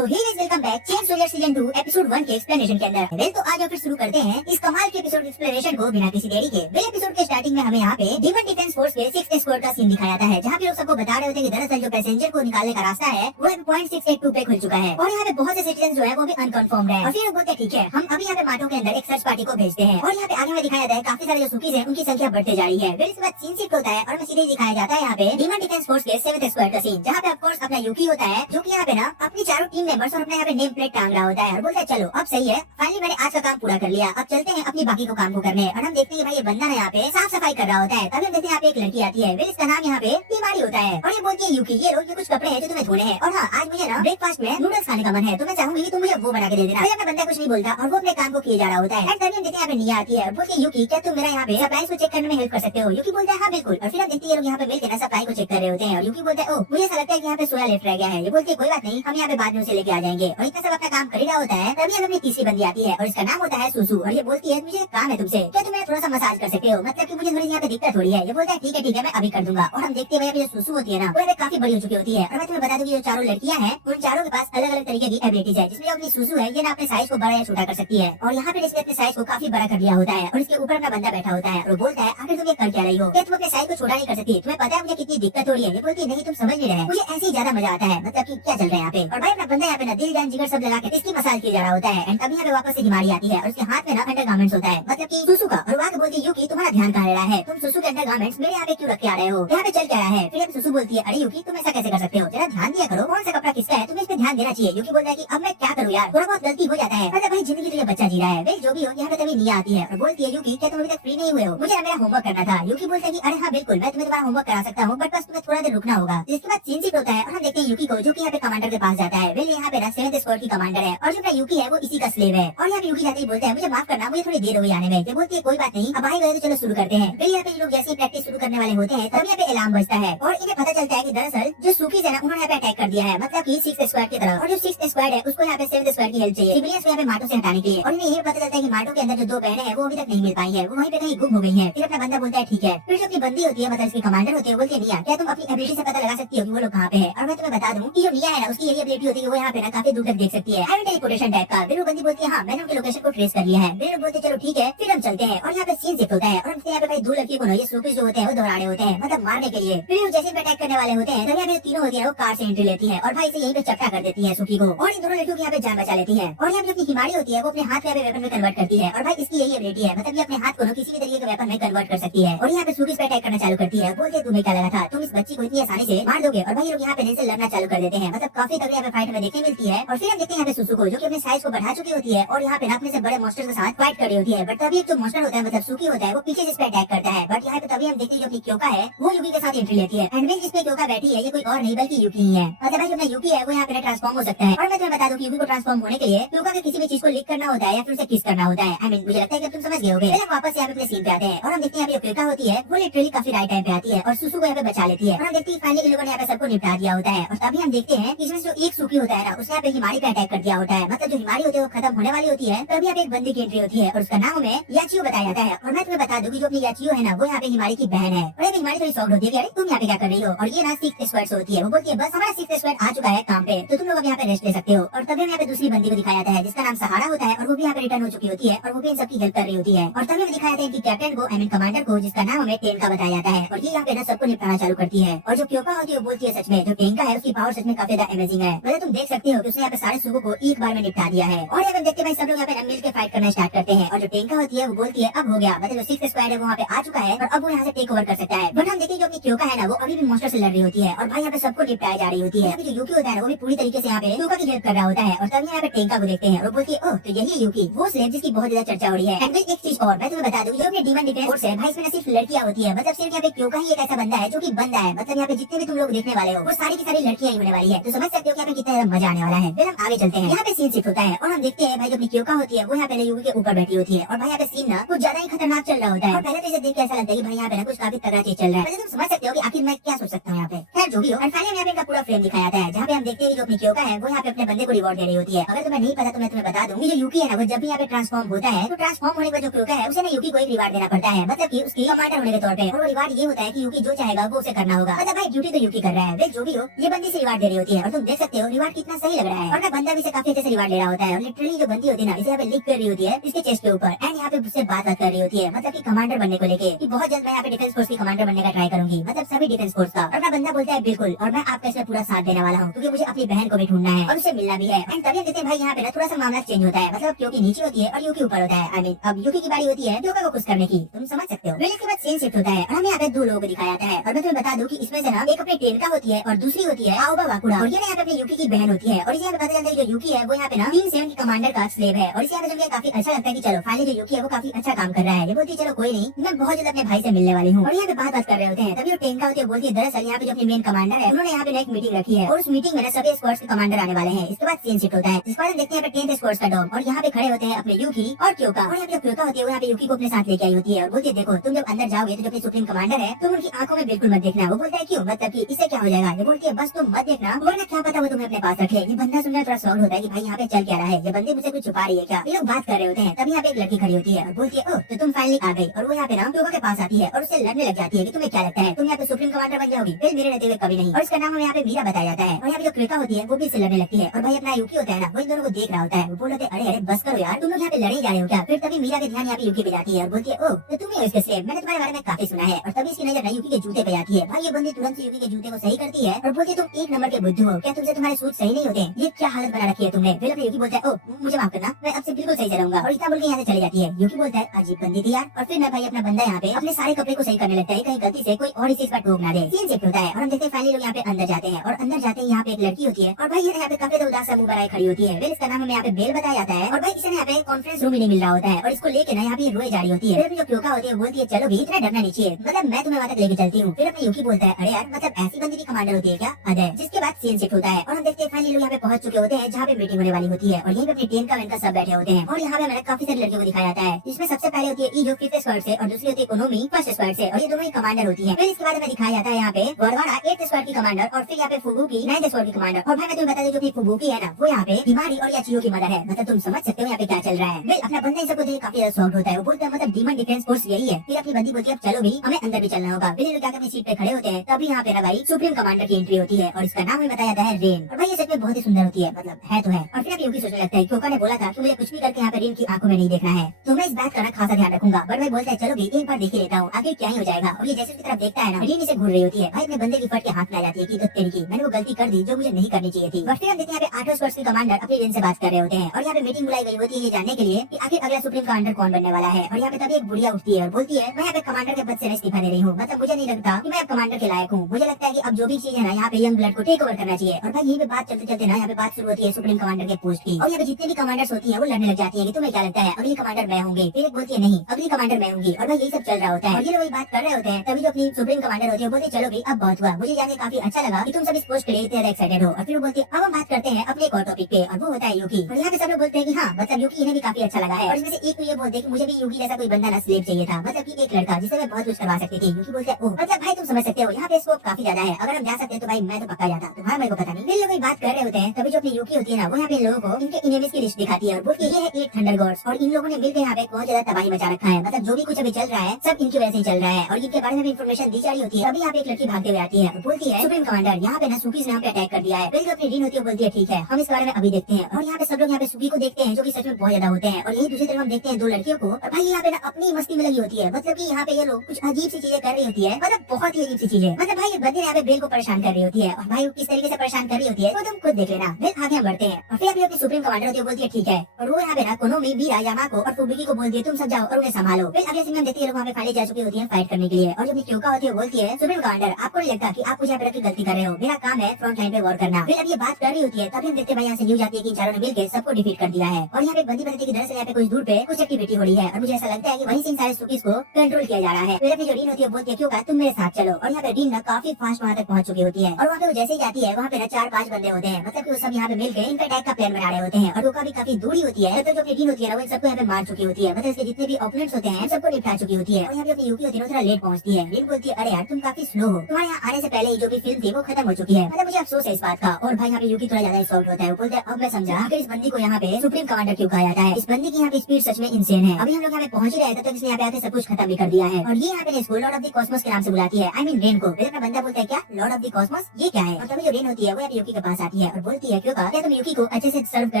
सो hey guys, welcome back chain soldier season 2 episode 1 के explanation के अंदर। वेल तो आज फिर शुरू करते हैं इस कमाल के एपिसोड एक्सप्लेनेशन को बिना किसी देरी के। वेल एपिसोड के स्टार्टिंग में हमें यहाँ पे डीमन डिफेंस फोर्स के 6 स्क्वाड का सीन दिखाया था है, जहाँ पे लोग सबको बता रहे होते हैं कि दरअसल जो पैसेंजर को निकालने का रास्ता है वो पॉइंट 682 पे खुल चुका है और यहाँ पे बहुत से सिटीजन जो है वो भी अनकन्फर्म्ड है। और फिर लोग बोलते हैं ठीक है, हम अभी यहाँ पे माटो के अंदर एक सर्च पार्टी को भेजते हैं और यहाँ पे आगे में दिखाया जाता है काफी सारे जो सुकीज है उनकी संख्या बढ़ते जा रही है। फिर इसके बाद सीन शिफ्ट होता है और हमें सीधे दिखाया जाता है यहाँ पे डीमन डिफेंस फोर्स के 7th स्क्वाड का सीन, जहाँ पे ऑफ कोर्स अपना यूकी होता है जो कि यहाँ पे ना अपनी चारों टीम मेंबर्स और अपने यहाँ पे नेम प्लेट टांग रहा होता है और बोलता है चलो अब सही है, फाइनली मैंने आज का काम पूरा कर लिया, अब चलते हैं अपनी बाकी को काम को करने। और हम देखते हैं भाई ये बंदा ना यहाँ पे साफ सफाई कर रहा होता है। तभी हम देखते हैं यहाँ पे एक लड़की आती है, इसका नाम यहाँ पे बीमारी होता है और ये बोलती है यूकी ये लो, ये कुछ कपड़े हैं जो तुम्हें धोने हैं और हाँ आज मुझे ना ब्रेकफास्ट में नूडल्स खाने का मन है, तो मैं चाहूंगी कि तुम मुझे वो बना के दे देना। अपना बंदा कुछ नहीं बोलता और वो अपने काम को किए जा रहा होता है। तभी हम देखते हैं यहाँ पे निया आती है और बोलती है यूकी क्या तुम मेरा यहाँ पे सप्लाईज को चेक करने में हेल्प कर सकते हो? यूकी बोलता है हाँ बिल्कुल। और फिर हम देखते हैं लोग यहाँ पे मिलकर ना सप्लाई को चेक कर रहे होते हैं और यूकी बोलता है ओ मुझे ऐसा लगता है कि यहाँ पे सोया लेफ्ट रह गया है। ये बोलती है कोई बात नहीं, हम यहाँ पे बाद में उसे लेके आ जाएंगे। और इतना सब अपना काम कर रहा होता है तभी हमें अपनी तीसरी बंदी आती है और इसका नाम होता है सुसु और ये बोलती है मुझे काम है तुमसे, क्या तुम मेरा थोड़ा सा मसाज कर सकते हो? मतलब कि मुझे थोड़ी यहाँ पे दिक्कत हो रही है। ये बोलता है ठीक है मैं अभी कर दूंगा। और हम देखते हैं जो सुसु होती है ना वो काफी बड़ी हो चुकी होती है और मैं तुम्हें बता दूं कि जो चारों लड़कियां हैं उन चारों के पास अलग अलग तरीके की एबिलिटीज है, जिसमें अपनी सुसु है ये ना अपने साइज को बड़ा या छोटा कर सकती है और यहाँ पे इसने अपने साइज को काफी बड़ा कर लिया होता है और इसके ऊपर अपना बंदा बैठा होता है और बोलता है आखिर तुम ये कर क्या रही हो? क्या तुम अपने साइज को छोटा नहीं कर सकती? तुम्हें पता है मुझे कितनी दिक्कत हो रही है? ये बोलती है नहीं तुम समझ नहीं रहे, मुझे ऐसे ही ज्यादा मजा आता है। मतलब कि क्या चल रहा है यहाँ पे? और भाई अपना बंदा यहाँ पे ना दिल जान जिगर सब लगा के इसकी मसाज किया जा रहा होता है एंड तभी यहाँ पे वापस से बीमारी आती है और उसके हाथ में ना अंडर गारमेंट्स होता है, मतलब कि सुसु का। और वहाँ बोलती है यूकी तुम्हारा ध्यान कहाँ रहा है? तुम सुसु के अंडर गारमेंट्स मेरे यहाँ पे क्यों रख के आ रहे हो? यहाँ पे चल क्या रहा है? फिर सुसु बोलती है अरे यूकी तुम ऐसा कैसे कर सकते हो? जरा ध्यान दिया करो, कौन सा कपड़ा किसका है, तुम्हें इस पे ध्यान देना चाहिए। यूकी बोलता है कि अब मैं क्या करूँ यार, थोड़ा बहुत गलती हो जाता है, मतलब भाई जिंदगी तो ये बच्चा जी रहा है। जो भी हो यहाँ पे तभी निया आती है और बोलती है यूकी क्या तुम अभी तक फ्री नहीं हुए हो? मुझे मेरा होमवर्क करना था। यूकी बोलता है कि अरे हाँ बिल्कुल मैं तुम्हें तुम्हारा होमवर्क करा सकता हूँ बट बस तुम्हें थोड़ा देर रुकना होगा। इसके बाद सीन शिफ्ट होता है और हम देखते हैं यूकी को जो कि यहाँ पे कमांडर के पास जाता है। वे यहाँ पे 7th स्क्वाड की कमांडर है और जो यूकी है वो इसी का स्लेव है। और यहाँ पे यूकी जाते ही बोलता है मुझे माफ करना, मुझे थोड़ी देर हो गई आने में। ये बोलती है कोई बात नहीं, अब आए गए तो चलो शुरू करते हैं। फिर यहाँ पे लोग जैसे ही प्रैक्टिस शुरू करने वाले होते हैं तभी यहाँ पे अलार्म बजता है और इन्हें पता चलता है कि दरअसल जो सुकीज है ना उन्होंने यहाँ पे अटैक कर दिया है, मतलब कि 6th स्क्वाड की तरफ। और जो 6th स्क्वाड है उसको यहाँ पे 7th स्क्वाड की हेल्प चाहिए सिविलियंस को यहाँ पे माटो से हटाने के लिए। और इन्हें ये पता चलता है कि माटो के अंदर जो 2 बहनें हैं वो अभी तक नहीं मिल पाई है, वो वहीं पे कहीं गुम हो गई है। फिर अपना बंदा बोलता है ठीक है। फिर जो अपनी बंदी होती है मतलब इसकी कमांडर होती है बोलती है निया क्या तुम अपनी एबिलिटी से पता लगा सकती हो कि वो लोग कहाँ पे है? और मैं तुम्हें बता दूं कि जो निया है ना उसकी यही एबिलिटी होती है वो यहाँ पे ना काफी दूर तक देख सकती है, टेलीपोर्टेशन टाइप का। फिर वो बंदी बोलती है हाँ मैंने उनके लोकेशन को ट्रेस कर लिया है। फिर बोलते चलो ठीक है फिर हम चलते हैं। और यहाँ पे सीन शिफ्ट होता है और यहाँ पे भाई 2 लड़कियों को ये सुकीज जो होते हैं वो दोहराने होते हैं, मतलब मारने के लिए। फिर जैसे अटैक करने वाले होते हैं तभी यहाँ पे तीनों होती है वो कार से एंट्री लेती है और भाई इसे यहीं पे चपटा कर देती है सुकी को और इन दोनों लड़कियों की यहाँ पे जान बचा लेती है। और यहाँ पे अपनी हिमारी होती है वो अपने हाथ में वेपन में कन्वर्ट करती है और भाई इसकी यही एबिलिटी है, मतलब ये अपने हाथ को ना किसी भी तरीके के वेपन में कन्वर्ट कर सकती है। और यहाँ पे सुकीज पे अटैक करना चालू करती है। बोलते तुम्हें क्या लगा था तुम इस बच्ची को इतनी आसानी से मार दोगे? और भाई लोग यहाँ पे से लड़ना चालू कर देते हैं, मतलब काफी तगड़ी यहाँ पे फाइट में देखने मिलती है। और फिर हम देखते हैं यहाँ पे सुसु को जो कि अपने साइज को बढ़ा चुकी होती है और यहाँ पे अपने से बड़े मॉन्स्टर के साथ फाइट कर रही होती है। बट तभी एक जो मॉन्स्टर होता है मतलब सुकी होता है वो पीछे से इस पे अटैक करता है। बट यहाँ पे तभी हम देखते हैं जो अपनी क्योका है वो यूकी के साथ एंट्री लेती है एंड जिस पे क्योका बैठी है ये कोई और नहीं बल्कि यूकी ही है। मतलब भाई जो अपना यूकी है वो यहाँ पे ट्रांसफॉर्म हो सकता है। और मैं तुम्हें बता दूं कि यूकी को ट्रांसफॉर्म होने के लिए क्योका के किसी भी चीज को लिक करना होता है या फिर उसे किस करना होता है। आई मीन मुझे लगता है कि तुम समझ गए होगे। वापस यहाँ पे अपने सीन पे आते हैं और हम देखते हैं यहाँ पे क्योका होती है वो लिटरली काफी राइट टाइम पे आती है और सुसु को यहाँ पे बचा लेती है। और हम देखते हैं फाइनली लोगों ने यहाँ पे सबको निपटा दिया होता है। और तभी हम देखते हैं इसमें जो एक सुकी होता है ना उसने यहाँ पे हिमारी पे अटैक कर दिया होता है, मतलब जो हिमारी होती है वो खत्म होने वाली होती है। तभी यहाँ पे एक बंदी की एंट्री होती है और उसका नाम हमें याचियो बताया जाता है। और मैं तुम्हें बता दूं कि जो अपनी याचियो है ना वो यहाँ पे हिमारी की बहन है। और हिमारी थोड़ी सॉफ्ट होती है कि अरे तुम यहाँ पे क्या कर रही हो? और ये ना 6th स्क्वाड से होती है। वो बोलती है बस हमारा 6th स्क्वाड आ चुका है काम पे तो तुम लोग अब यहाँ पे रेस्ट ले सकते हो। और तभी यहाँ पे दूसरी बंदी को दिखाया जाता है जिसका नाम सहारा होता है और वो भी यहाँ पे रिटर्न हो चुकी होती है और वो भी इन सबकी हेल्प कर रही होती है। और तभी हमें दिखाया जाता है कि कैप्टन को आई मीन कमांडर को जिसका नाम हमें टेंका बताया जाता है और ये यहाँ पे ना सबको निपटाना चालू करती है। और जो क्योका होती है वो बोलती है सच में जो टेंका है उसकी पावर सच में काफी ज्यादा अमेजिंग है, मतलब तुम देख सकते हो कि उसने यहाँ पे सारे सुगो को एक बार में निपटा दिया है। और यहाँ पे देखते भाई सब लोग यहाँ पे मिल के फाइट करना स्टार्ट करते हैं और जो टेंका होती है वो बोलती है अब हो गया, मतलब जो 6th स्क्वाड है वो वहाँ पे आ चुका है और अब वो यहाँ से टेक ओवर कर सकता है। बट हम देखते हैं जो अपनी क्योका है ना वो अभी भी मॉन्स्टर से लड़ रही होती है और भाई यहाँ पे सबको निपटाई जा रही होती है। जो यूकी होता है ना वो भी पूरी तरीके से यहाँ पे क्योका की हेल्प कर रहा होता है और तभी यहाँ पे टेंका को देखते हैं और बोलती है ओह तो यही यूकी वो स्लेव जिसकी बहुत ज्यादा चर्चा हो रही है। एंड एक चीज और मैं तुम्हें बता दूं जो अपने डीमन डिफेंस फोर्स है भाई इसमें सिर्फ लड़कियां होती है, मतलब सिर्फ यहाँ पे क्योका ही एक ऐसा बंदा है जो कि बंदा है, मतलब यहाँ पे जितने भी तुम लोग देखने वाले हो वो सारी की सारी लड़कियां ही होने वाली है। तो समझ सकते हो कि यहाँ पे कितना ज्यादा मजा आने वाला है। फिर हम आगे चलते हैं। यहाँ पे सीन शिफ्ट होता है और हम देखते हैं भाई जो अपनी क्योका होती है वो यहाँ पे यूकी के ऊपर बैठी होती है और भाई यहाँ पे सीन ना कुछ ज्यादा ही खतरनाक चल रहा होता है। और पहले तो इसे देख के ऐसा लगता है कि भाई यहाँ पे ना कुछ काफी तगड़ा चीज चल रहा है। तुम समझ सकते हो कि आखिर मैं क्या सोच सकता हूँ यहाँ पे। खैर जो भी हो, और फाइनली यहाँ पे इनका पूरा फ्रेम दिखाया जाता है जहाँ पे हम देखते हैं जो अपनी क्योका है वो यहाँ पे अपने बंदे को रिवॉर्ड दे रही होती है। अगर तुम्हें नहीं पता तो मैं तुम्हें बता दूं जो यूकी है ना वो जब भी यहाँ पे ट्रांसफॉर्म होता है तो ट्रांसफॉर्म होने का जो क्योका है उसे ना यूकी को एक रिवार्ड देना पड़ता है, मतलब कि उसकी कमांडर होने के तौर पे। और वो रिवार्ड ये होता है कि यूकी जो चाहेगा वो उसे करना होगा, मतलब भाई ड्यूटी तो यूकी कर रहा है। जो भी हो ये बंदी से रिवार्ड दे रही होती है और तुम देख सकते हो रिवार्ड कितना सही लग रहा है। और ना बंदा भी इसे काफी अच्छे से रिवार्ड ले रहा होता है और लिटरली जो बंदी होती है ना इसे यहाँ पे लिख कर रही होती है इसके चेस्ट के ऊपर एंड यहाँ पे उससे बात कर रही होती है, मतलब की कमांडर बनने को लेके कि बहुत जल्द मैं यहाँ पे डिफेंस फोर्स की कमांडर बनने का ट्राई करूंगी, मतलब सभी डिफेंस फोर्स का। और ना बंदा बोलता है बिल्कुल, और मैं आपका इसमें पूरा साथ देने वाला हूँ क्योंकि मुझे अपनी बहन को भी ढूंढना है और उसे मिलना भी है। एंड तभी देखते हैं भाई यहाँ पे ना थोड़ा सा मामला चेंज होता है, मतलब क्योंकि नीचे होती है और यूकी ऊपर होता है। आई मीन अब यूकी की बारी होती है क्योंकि को खुश करने की, तुम समझ सकते हो। इसके बाद सीन शिफ्ट होता है और हमें यहाँ पे दो लोगों को दिखाया जाता है और मैं तुम्हें बता दूं कि इसमें से ना एक अपनी टेनका होती है और दूसरी होती है आओबा वाकुड़ा और ये ना यहाँ पे अपनी यूकी की बहन होती है। और इसे यहाँ पे पता चलता है जो यूकी है वो यहाँ पे ना किंग 7 की कमांडर का स्लेव है और इसे यहाँ पे मुझे काफी अच्छा लगता है कि चलो फाइनली जो यूकी है वो काफी अच्छा काम कर रहा है। ये बोलती है चलो कोई नहीं, मैं बहुत जल्द अपने भाई से मिलने वाली हूँ। और यहाँ पे बात कर रहे होते हैं तभी वो टेनका होती है बोलती है दरअसल यहाँ पे जो अपनी मेन कमांडर है उन्होंने यहाँ पे एक मीटिंग रखी है और उस मीटिंग में ना सभी स्क्वाड्स के कमांडर आने वाले हैं। इसके बाद सीन शिफ्ट होता है, इसके बाद देखते हैं 10th स्क्वाड्स का डॉम और यहाँ पे खड़े होते हैं अपने यूकी और क्योका। और यहाँ पे क्योका होती है वो यहाँ पे यूकी को अपने साथ लेके आई होती है और बोलती है देखो तुम जब अंदर जाओगे तो जो अपनी सुप्रीम कमांडर है तुम उनकी आंखों में बिल्कुल मत देखना। वो बोलता है क्यों, मतलब कि इससे क्या हो जाएगा। ये बोलती है बस तुम मत देखना वरना क्या पता वो तुम्हें अपने पास रखे। ये बंदा सुनकर थोड़ा शॉक होता है कि भाई यहाँ पे चल क्या रहा है, ये बंदी मुझसे कुछ छुपा रही है क्या। ये लोग बात कर रहे होते हैं तभी यहाँ पे एक लड़की खड़ी होती है और बोलती है ओह तो तुम फाइनली आ गई। और वो यहाँ पे ना क्योका के पास आती है और उससे लड़ने लग जाती है कि तुम्हें क्या लगता है तुम यहाँ पे सुप्रीम कमांडर बन जाओगी, फिर मेरे रहते हुए कभी नहीं। और इसका नाम हमें यहाँ पे मीरा बताया जाता है और यहाँ पे जो क्योका होती है वो भी इससे लड़ने लगती है और भाई अपना यूकी होता है ना वो इन दोनों को देख रहा होता है। वो बोल रहे अरे अरे बस करो यार, तुम लोग यहाँ पे लड़े जा रहे हो क्या। फिर तभी मीरा के ध्यान यहाँ पे यूकी पे जाती है और बोलती है ओह तो तुम ही हो इसके स्लेव, मैंने तुम्हारे बारे में काफी सुना है। और तभी इसकी नजर यूकी के जूते पे आती है। भाई ये बंदी तुरंत से यूकी के जूते को सही करती है और बोलती है तुम एक नंबर के बुद्धू हो, क्या तुमसे तुम्हारे सूट सही नहीं होते, ये क्या हालत बना रखी है तुमने। फिर अपने यूकी बोलता है ओह मुझे माफ करना, मैं अब से बिल्कुल सही से रहूंगा। और इतना बोल के यहाँ से चली जाती है। यूकी बोलता है अजीब बंदी थी यार। और फिर ना भाई अपना बंदा यहाँ पे अपने सारे कपड़े को सही करने लगता है कहीं गलती से कोई और इसी पर टोक ना दे। सीन शिफ्ट होता है और हम देखते हैं फाइनली लोग यहाँ पे अंदर जाते हैं और अंदर जाते हैं यहाँ पे एक लड़की होती है और भाई ये यहाँ पे काफी उदास सा मुंह बनाए खड़ी होती है। फिर इसका नाम हमें यहाँ पे बेल बताया जाता है और भाई इसे यहाँ पे कॉन्फ्रेंस रूम ही नहीं मिल रहा होता है और इसको लेके ना यहाँ पे रोए जा रही होती है। फिर जो क्योका होती है बोलती है चलो भी इतना डरना नहीं चाहिए, मतलब मैं तुम्हें वहाँ तक लेके चलती हूँ। फिर अपने यूकी बोलता है अरे यार मतलब ऐसी बंदी की कमांडर होती है क्या, अदय। जिसके बाद सीन शिफ्ट होता है और हम देखते हैं फाइनली लोग यहाँ पे पहुंच चुके होते हैं जहाँ पे मीटिंग होने वाली होती है और यहीं पे अपनी टीम का इनका सब बैठे होते हैं। और यहाँ पे मैंने काफी सारी लड़कियों को दिखाया जाता है जिसमें सबसे पहले होती है ई जो 5th स्क्वाड से और दूसरी होती है इकोनॉमी 1st स्क्वाड से और ये दोनों ही कमांडर होती है। फिर इसके बाद हमें दिखाया जाता है यहाँ पे वरवाड़ा 8th स्क्वाड की कमांडर और फिर यहाँ पे फुबुकी 9th स्क्वाड की कमांडर। और भाई मैं तुम्हें बता दूं जो फुबुकी है ना वो यहाँ पे बीमारी और याचियो की मदर है, मतलब तुम समझ सकते हो यहाँ पे क्या चल रहा है। वेल अपना बंदा इन सबको देख काफी ज्यादा शॉक्ड होता है। वो बोलता है मतलब डीमन डिफेंस फोर्स यही है। फिर अपनी बंदी बोलती है अब चलो भी हमें अंदर भी चलना होगा। फिर ये लोग जाकर अपनी सीट पे खड़े होते हैं तभी यहाँ पे ना भाई सुप्रीम कमांडर की एंट्री होती है और इसका नाम हमें बताया जाता है रेन। और भाई ये सच में बहुत ही सुंदर होती है, मतलब है तो है। और फिर यूकी सोचने लगता है क्योंकि ने बोला था कि मुझे कुछ भी करके यहाँ पे रेन की आंखों में नहीं देखना है, तो मैं इस बात का ना खासा ध्यान रखूंगा। बट मैं बोलता है चलो भी एक बार देख ही लेता हूँ आखिर क्या ही हो जाएगा। और ये जैसे उसकी तरफ देखता है ना रेन इसे घूर रही होती है। भाई अपने बंदे की फट के हाथ में आ जाती है कि तो तेरी की मैंने वो गलती कर दी जो मुझे नहीं करनी चाहिए थी। और फिर हम देखते हैं यहाँ पे 8th स्क्वाड की कमांडर अपनी रेन से बात कर रहे होते हैं और यहाँ पे मीटिंग बुलाई गई होती है ये जानने के लिए कि आखिर अगला सुप्रीम कमांडर कौन बनने वाला है। और यहाँ पे तभी एक बुढ़िया उठती है और बोलती है मैं यहाँ पे कमांडर के पद से इस्तीफा दे रही हूँ, मतलब मुझे नहीं लगता कि मैं अब कमांडर के लायक हूँ। मुझे लगता है कि अब जो भी चीज है ना यहाँ पे यंग ब्लड को टेक ओवर करना चाहिए। और भाई यही पे बात चलते चलते ना यहाँ पे बात शुरू होती है सुप्रीम कमांडर के पोस्ट की। और यहाँ पे जितने भी कमांडर्स होती है वो लड़ने लग जाती है कि तुम्हें क्या लगता है अगली कमांडर मैं होंगी। फिर एक बोलती है नहीं अगली कमांडर मैं होंगी। और भाई यही सब चल रहा होता है और ये लोग बात कर रहे होते हैं तभी जो अपनी सुप्रीम कमांडर होती है बोलती चलो भी अब बहुत हुआ, मुझे जाने काफी अच्छा लगा कि तुम सब इस पोस्ट के लिए इतने एक्साइटेड हो। और फिर वो बोलती है अब हम बात करते हैं अपने एक और टॉपिक पे और वो होता है यूकी। और यहाँ पे सब लोग बोलते हैं कि हाँ मतलब यूकी इन्हें भी काफी अच्छा लगा है। और इसमें से एक तो ये बोलते हैं कि मुझे भी यूकी जैसा कोई बंदा ना स्लेव चाहिए था, मतलब कि एक लड़का जिसे मैं बहुत कुछ करवा सकती थी। यूकी बोलते हैं ओह मतलब भाई तुम समझ सकते हो यहाँ पे स्कोप काफी ज्यादा है, अगर हम जा सकते हैं तो भाई मैं तो पक्का जाता, तुम्हारा मेरे को पता नहीं। फिर लोग बात कर रहे होते हैं तभी जो अपनी यूकी होती है ना वो यहाँ पे लोगों को इनके इनेमीज की लिस्ट दिखाती है और बोलती है ये है 8 थंडर गॉड्स और इन लोगों ने मिलकर यहाँ पे बहुत ज्यादा तबाही मचा रखा है, मतलब जो भी कुछ अभी चल रहा है सब इनकी वजह से चल रहा है और इनके बारे में भी इन्फॉर्मेशन दी जा रही होती है। अभी यहाँ पे एक लड़की भागते हुए आती है और बोलती है सुप्रीम कमांडर यहाँ पे ना सुकी ने यहाँ पे अटैक कर दिया है। फिर जो अपनी रीन होती है बोलती है ठीक है हम इस बारे में अभी देखते हैं। और यहाँ पे सब लोग यहाँ पे सुकी को देखते हैं जो कि सच में बहुत ज्यादा होते हैं। और यही दूसरी तरफ हम देखते हैं दो लड़कियों को और भाई यहाँ पे ना अपनी मस्ती में लगी होती है, मतलब की यहाँ पे ये लोग कुछ अजीब सी चीजें कर रही होती है, मतलब बहुत ही अजीब सी चीजें, मतलब भाई बंदे यहाँ पे बेल को परेशान कर रही होती है। और भाई किस तरीके से परेशान कर रही होती है तो तुम खुद देख लेना। फिर आगे हम बढ़ते हैं और फिर अपनी सुप्रीम कमांडर होती है बोलती है ठीक है। और वो यहाँ पे ना कोनोमी मीरा यामाको और फुबुकी को बोलती है तुम सब जाओ और उन्हें संभालो। फिर अगले सीन में देखते हैं वहाँ पे फाइलें जा चुकी होती है फाइट करने के लिए। और जब क्योका होती है बोलती है सुप्रीम कमांडर आपको नहीं लगता कि आप मुझे यहाँ पे गलती कर रहे हो, मेरा काम है फ्रंट लाइन पे वॉर करना। फिर अब ये बात कर रही होती है तभी हम देखते हैं भाई यहाँ से न्यूज आती है कि चारों ने मिलकर सबको डिफीट कर दिया है। और यहाँ पे बंदी बताती है कि दरअसल यहाँ पे कुछ दूर पे कुछ एक्टिविटी हो रही है और मुझे ऐसा लगता है कि वहीं से इन सारे सुकीज को कंट्रोल किया जा रहा है। फिर अपनी जो रीन होती है बोलती है क्यों तुम मेरे साथ चलो। और यहाँ पे रीन ना काफी फास्ट वहाँ तक पहुंच चुकी होती है और वहाँ पे वो जैसे ही जाती है वहाँ पे ना 4-5 बंदे होते हैं, मतलब कि वो सब यहाँ पे मिलकर इनका अटैक का प्लान बना रहे होते हैं। और वो काफी दूरी होती है तो जो अपनी रीन होती है ना वो सबको यहाँ पे मार चुकी होती है, मतलब इसके जितने भी ओपोनेंट्स होते हैं सबको निपटा चुकी होती है। और यहाँ पे अपनी यूकी होती है थोड़ा लेट पहुंचती है। रीन बोलती है अरे यार तुम काफी स्लो हो, तुम्हारे यहाँ आने से पहले जो भी फिल्म थी वो खत्म हो चुकी है, मतलब मुझे अफसोस है इस बात का। और भाई यहाँ पे यूकी थोड़ा ज्यादा सॉल्ट होता है, वो बोलते हैं अब मैं समझा आखिर इस बंदी को यहाँ पे सुप्रीम कमांडर क्यों कहा जाता है। इस बंदी की यहाँ पे स्पीड सच में इंसेन है। अभी हम लोग यहाँ पे पहुंच रहे हैं तब तक इसने यहाँ पे आके सब कुछ खत्म भी कर दिया है। और ये यहाँ पे इसको लॉर्ड ऑफ द कॉस्मोस के नाम से बुलाती है, आई मीन रेन को। फिर अपना बंदा बोलता है क्या लॉर्ड ऑफ द कॉस्मोस ये क्या है। और तभी जो रेन होती है वो यूकी के पास आती है और बोलती है क्योंका क्या तुम यूकी को अच्छे से सर्व कर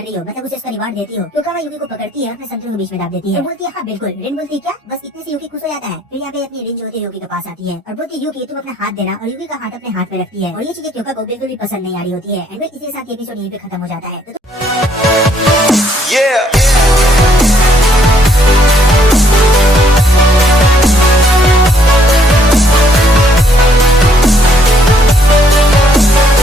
रही हो, मतलब उसे उसका रिवार्ड देती हो। क्योंका वह यूकी को पकड़ती है, अपने संतरों के बीच में डाल देती है और बोलती है हाँ बिल्कुल। रिन बोलती है क्या, बस इतने से यूकी खुश हो जाता है। फिर यहाँ पे अपनी रिन जो होती है यूकी के पास आती है और बोलती है यूकी तुम अपना हाथ देना, और यूकी का हाथ अपने हाथ में रखती है और ये चीजें क्योंका को बिल्कुल भी पसंद नहीं आ रही होती है। एंड इसी के साथ एपिसोड यहीं पे खत्म हो जाता है।